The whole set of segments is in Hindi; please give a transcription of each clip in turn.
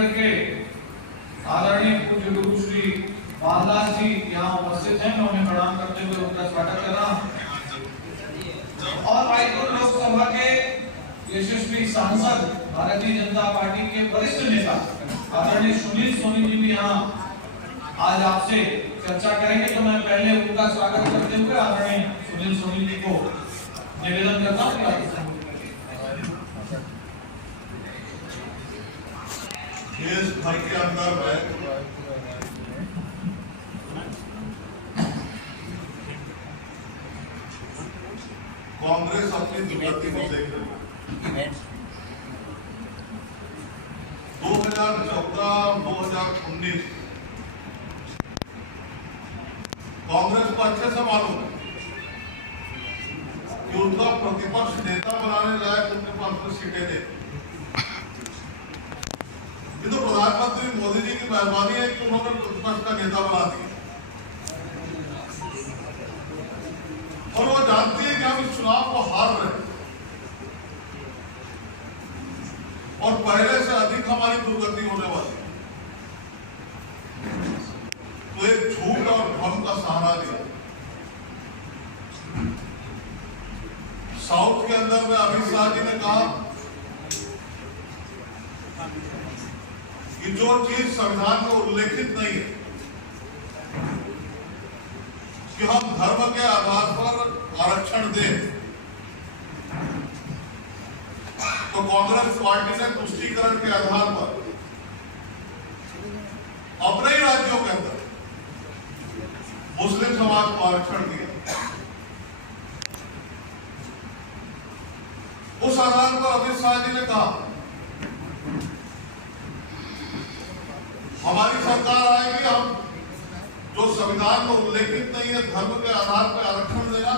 छत्तीसगढ़ के आदरणीय पूज्य गुरु श्री बालदास जी यहाँ उपस्थित हैं। मैं उन्हें प्रणाम करते हुए उनका स्वागत कर रहा हूँ। और रायपुर लोकसभा के यशस्वी सांसद, भारतीय जनता पार्टी के वरिष्ठ नेता आदरणीय सुनील सोनी जी भी यहाँ आज आपसे चर्चा करेंगे। तो मैं पहले उनका स्वागत करते हुए आदरणीय सुनील सोनी जी को निवेदन करता हूँ। देश भर के अंदर में कांग्रेस अपनी दुर्गति को देख रही है। 2014-2019 कांग्रेस को अच्छे से मालूम है कि उनका प्रतिपक्ष नेता बनाने लायक उनके पास में सीटें नहीं। ये तो प्रधानमंत्री मोदी जी की मेहरबानी है कि उन्होंने प्रतिपक्ष का नेता बना दिया और वो जानती है कि हम इस चुनाव को हार रहे हैं और पहले से अधिक हमारी दुर्गति होने वाली है। तो एक झूठ और भ्रम का सहारा लिया। साउथ के अंदर में अमित शाह जी ने कहा कि जो चीज संविधान में उल्लेखित नहीं है कि हम धर्म के आधार पर आरक्षण दें, तो कांग्रेस पार्टी ने तुष्टीकरण के आधार पर अपने ही राज्यों के अंदर मुस्लिम समाज को आरक्षण दिया। उस आधार पर अमित शाह जी ने कहा हमारी सरकार आएगी, हम जो संविधान में उल्लेखित नहीं है धर्म के आधार पर आरक्षण देना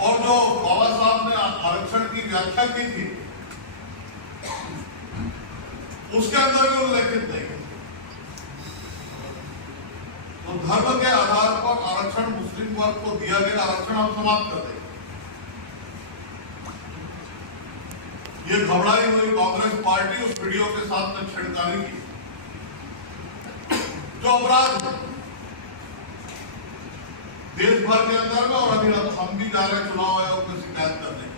और जो बाबा साहब ने आरक्षण की व्याख्या की थी उसके अंदर भी उल्लेखित नहीं है। तो धर्म के आधार पर आरक्षण मुस्लिम वर्ग को दिया गया आरक्षण हम समाप्त कर देंगे। ये घबराई हुई कांग्रेस पार्टी उस वीडियो के साथ में छेड़खानी की जो अपराध देश भर के अंदर में, और अभी हम भी जा रहे हैं चुनाव आयोग में शिकायत करने की।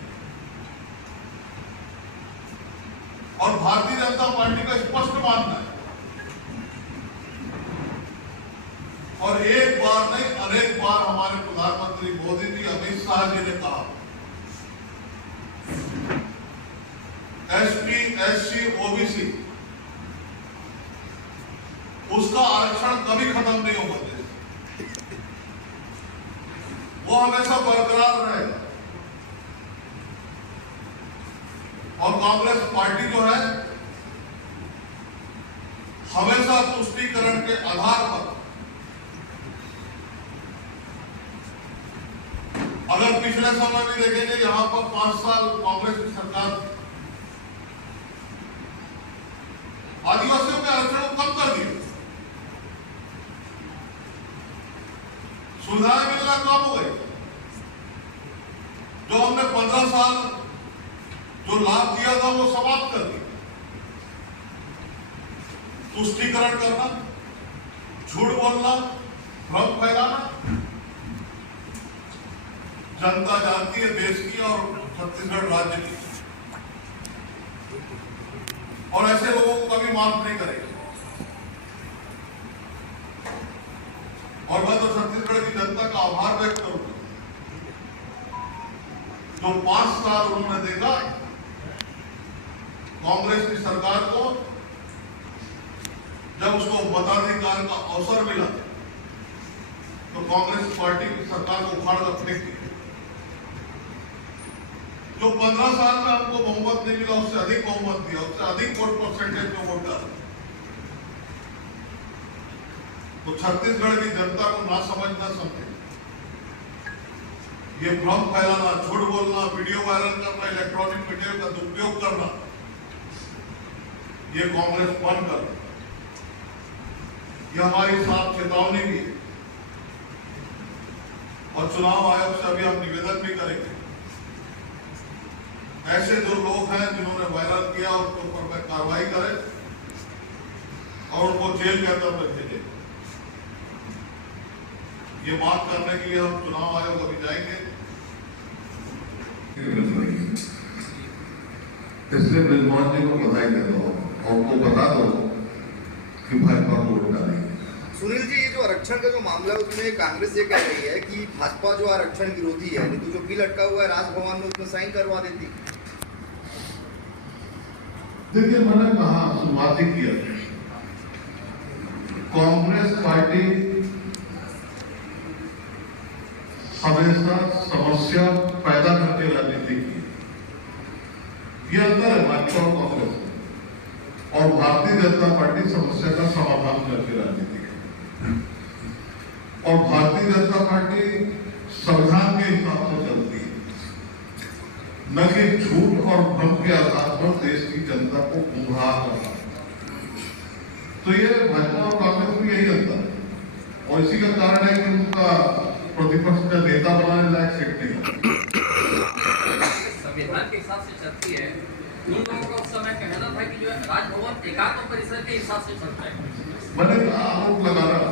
और भारतीय जनता पार्टी का स्पष्ट मानना है और एक बार नहीं अनेक बार हमारे प्रधानमंत्री मोदी जी, अमित शाह जी ने कहा एसटी, एससी, ओबीसी उसका आरक्षण कभी खत्म नहीं होगा। वो हमेशा बरकरार रहेगा और कांग्रेस पार्टी जो है हमेशा तुष्टीकरण के आधार पर, अगर पिछले समय भी देखेंगे यहां पर 5 साल कांग्रेस की सरकार आदिवासियों के आरक्षण को कम कर दिया, सुविधाएं मिलना कम हो गई। जो हमने 15 साल जो लाभ दिया था वो समाप्त कर दिया। तुष्टीकरण करना, झूठ बोलना, भ्रम फैलाना, जनता जानती है देश की और छत्तीसगढ़ राज्य की, और ऐसे लोगों को कभी माफ नहीं करेगा। और मैं तो छत्तीसगढ़ की जनता का आभार व्यक्त करूंगा जो 5 साल उन्होंने देखा कांग्रेस की सरकार को, जब उसको मताधिकार का अवसर मिला तो कांग्रेस पार्टी की सरकार को उखाड़ कर फेंक दिया। जो 15 साल में हमको बहुमत नहीं मिला उससे अधिक बहुमत दिया, उससे अधिक वोट परसेंटेज में वोट डाला। तो छत्तीसगढ़ की जनता को ना समझना समझे, ये भ्रम फैलाना, झूठ बोलना, वीडियो वायरल करना, इलेक्ट्रॉनिक मीडिया का दुरुपयोग करना, ये कांग्रेस बंद कर। ये हमारी साफ चेतावनी भी है और चुनाव आयोग से अभी हम निवेदन भी करेंगे। ऐसे जो लोग हैं जिन्होंने वायरल किया उसके ऊपर में कार्रवाई करे और उनको जेल के अंदर में भेजे। ये बात करने के लिए हम चुनाव आयोग अभी जाएंगे। इसलिए ब्रिजमोहन जी को बधाई दे दो और उनको बता दो कि भाजपा को वोट डालेंगे। सुनील जी, ये जो आरक्षण का जो मामला है उसमें कांग्रेस ये कह रही है कि भाजपा जो आरक्षण विरोधी है, नहीं तो जो बिल अटका हुआ है राजभवन में उसमें साइन करवा देती। देखिए, मैंने कहा शुरुआती किया, कांग्रेस पार्टी हमेशा समस्या पैदा करके राजनीति की। ये अंतर है भाजपा और कांग्रेस और भारतीय जनता पार्टी समस्या का समाधान करके राजनीति की। और भारतीय जनता पार्टी संविधान के हिसाब से चलती है, न कि झूठ और भ्रम के आधार पर देश की जनता को गुमराह करना। तो ये भाजपा और कांग्रेस में यही अंतर है और इसी का कारण है कि उनका प्रतिपक्ष का नेता बनाने लायक सीट नहीं है। संविधान के हिसाब से चलती है। उन लोगों का उस समय कहना था कि जो राजभवन एकात्म परिसर के हिसाब से चलता है। मैंने आरोप लगा रहा,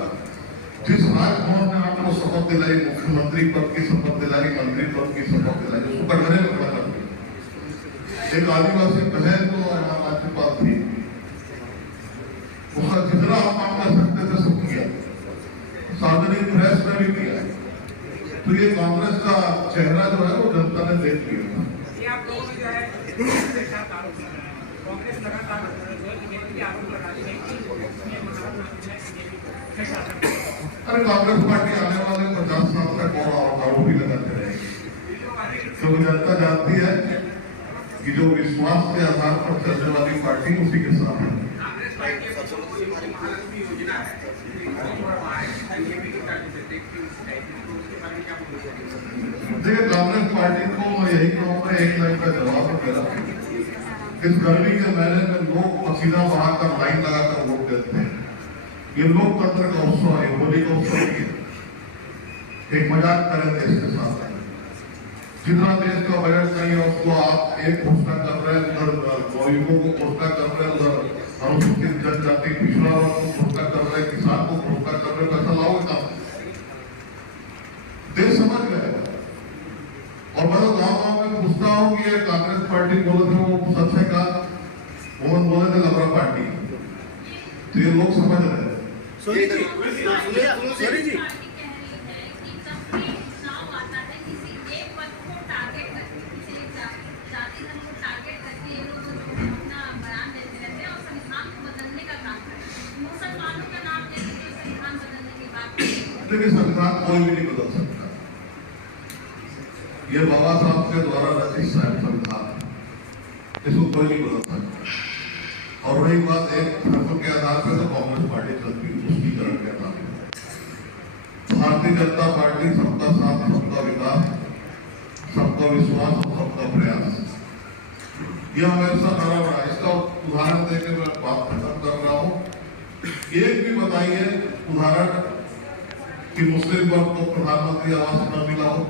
जिस राजभवन ने आपको शपथ दिलाई, मुख्यमंत्री पद की शपथ दिलाई, मंत्री पद की शपथ दिलाई, उसको कटघरे में खड़ा कर दिया। एक आदिवासी बहन जो राज्यपाल थी, उसका जितना आप काम कर सकते थे सब किया, सार्वजनिक प्रेस में भी किया। तो ये कांग्रेस का चेहरा जो है वो जनता ने देख लिया। आप लोगों ने जो है कांग्रेस लगातार आरोप लगा रही है कि अरे कांग्रेस पार्टी आने वाले 50 साल तक और आरोप ही लगाते रहेगी, क्योंकि जनता जानती है कि जो विश्वास के आधार पर चलने वाली पार्टी उसी के साथ है। कांग्रेस पार्टी महालक्ष्मी योजना है, देखिए, कांग्रेस पार्टी को मैं यही कहूँगा, एक लाइन का जवाब मेरा, इस गर्मी के महीने में लोग पसीना बहाकर लाइन लगाकर वोट देते हैं। ये लोकतंत्र का उत्सव है, होली का उत्सव नहीं है। एक मजाक करें देश के साथ, जितना देश का बजट नहीं है उसको आप एक घोषणा कर रहे हैं, उधर गरीबों को घोषणा कर रहे हैं, उधर अनुसूचित जनजाति पिछड़ा वर्ग को घोषणा कर रहे हैं, किसान को घोषणा कर रहे हैं। पैसा लाओगे कहाँ? देश समझ गए। और मैं तो गाँव में पूछता हूँ कि ये कांग्रेस पार्टी बोले थे वो सच है का, वो बोले थे लबरा पार्टी, तो ये लोग समझ रहे हैं। सुनील जी, देखिए, संविधान कोई भी नहीं बदल सकता। ये बाबा साहब के द्वारा रचित संविधान, इसको कोई नहीं बदल सकता। और रही बात एक फैसलों के आधार पर, तो कांग्रेस पार्टी चलती है उसकी तरह के आधार पर। भारतीय जनता पार्टी सबका साथ, सबका विकास, सबका विश्वास और सबका प्रयास, यह हमेशा नारा रहा। इसका उदाहरण देकर मैं बात खत्म कर रहा हूँ। एक भी बताइए उदाहरण कि मुस्लिम वर्ग को प्रधानमंत्री आवास न मिला हो,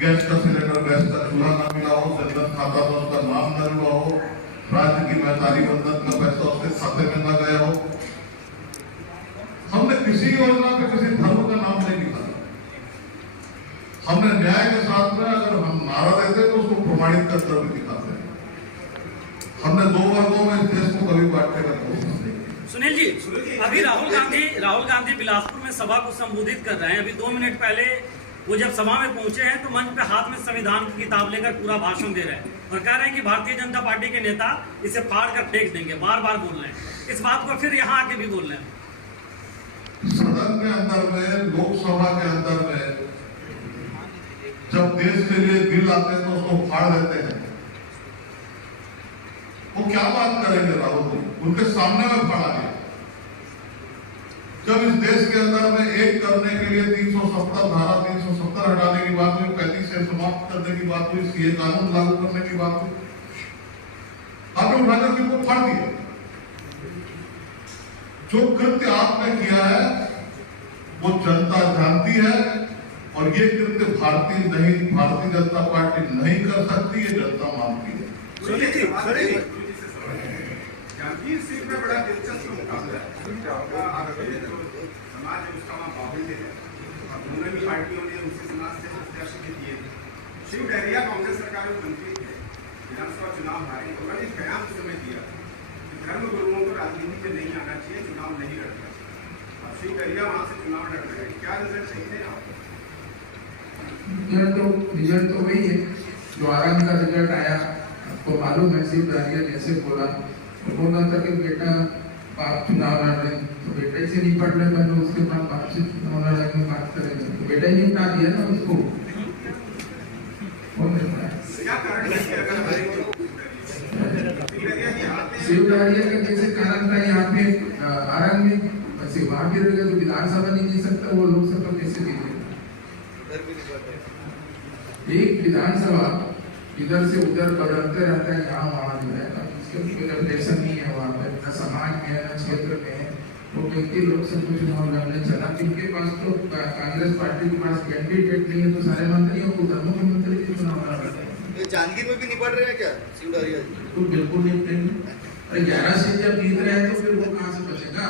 गैस का सिलेंडर, गैस का चूल्हा न मिला हो, जनधन खाता में उसका नाम न जुड़ा हो, राज्य की महतारी बंधन का पैसा उसके खाते में न गया हो। हमने किसी योजना पे किसी धर्म का नाम नहीं लिखा। हमने न्याय के साथ में अगर हम नारा देते तो उसको प्रमाणित करते हुए दिखाते हैं। हमने दो वर्गों में इस देश को कभी बांटने का कोशिश नहीं। सुनील जी, अभी राहुल गांधी बिलासपुर में सभा को संबोधित कर रहे हैं। अभी 2 मिनट पहले वो जब सभा में पहुंचे हैं तो मंच पे हाथ में संविधान की किताब लेकर पूरा भाषण दे रहे हैं और कह रहे हैं कि भारतीय जनता पार्टी के नेता इसे फाड़ कर फेंक देंगे। बार बार बोल रहे हैं इस बात को, फिर यहाँ आके भी बोल रहे हैं। सदन के अंदर में, लोकसभा के अंदर में जब देश के लिए बिल आते हैं तो उसको फाड़ देते हैं। वो क्या बात करेंगे राहुल जी? उनके सामने में फाड़ा गया। जब इस देश के अंदर में एक करने के लिए 370 धारा 370 हटाने की बात हुई, 35 से समाप्त करने की बात हुई, सीए कानून लागू करने की बात हुई, आपने उठाकर किनको फाड़ दिया। जो कृत्य आपने किया है वो जनता जानती है और ये कृत्य भारतीय जनता पार्टी नहीं कर सकती, ये जनता मानती है। जागीर सीट में बड़ा दिलचस्प मुकाबला है। समाज है उसका वहाँ बाहुल्य है और दोनों ही पार्टियों ने उसी समाज से प्रत्याशी दिए थे। शिव डहरिया कांग्रेस सरकार में मंत्री थे, विधानसभा चुनाव हारे, उन्होंने एक बयान उस समय दिया कि धर्म गुरुओं को राजनीति में नहीं आना चाहिए, चुनाव नहीं लड़ना चाहिए। अब शिव डहरिया वहाँ से चुनाव लड़ रहे हैं, क्या रिजल्ट चाहिए आप? रिजल्ट तो वही है जो आराम का रिजल्ट आया। आपको मालूम है शिव डहरिया जैसे बोला था कि बेटा बाप चुनाव लड़ रहे, तो बेटे से निपट रहे, पहले उसके बाद बाप से चुनाव लड़ने की बात करेंगे, तो बेटा ही निपटा दिया ना उसको। शिव डहरिया का जैसे कारण था यहाँ पे आरंग में, वैसे वहाँ भी रहेगा तो विधानसभा नहीं जीत सकता, वो लोकसभा कैसे जीतेगा? एक विधानसभा इधर से उधर बदलते रहता है, यहाँ वहाँ जो है इसका कोई रिलेशन नहीं है वहाँ पे, न समाज में है न क्षेत्र में है। वो व्यक्ति लोकसभा चुनाव लड़ने चला, जिनके पास तो कांग्रेस पार्टी के पास कैंडिडेट नहीं है, तो सारे मंत्रियों को उधर मुख्यमंत्री के चुनाव लड़ रहे हैं। जांजगीर में भी निपट रहे हैं क्या शिव डहरिया जी? तो बिल्कुल निपटेंगे। अरे 11 सीट जब जीत रहे हैं तो फिर वो कहाँ से बचेगा?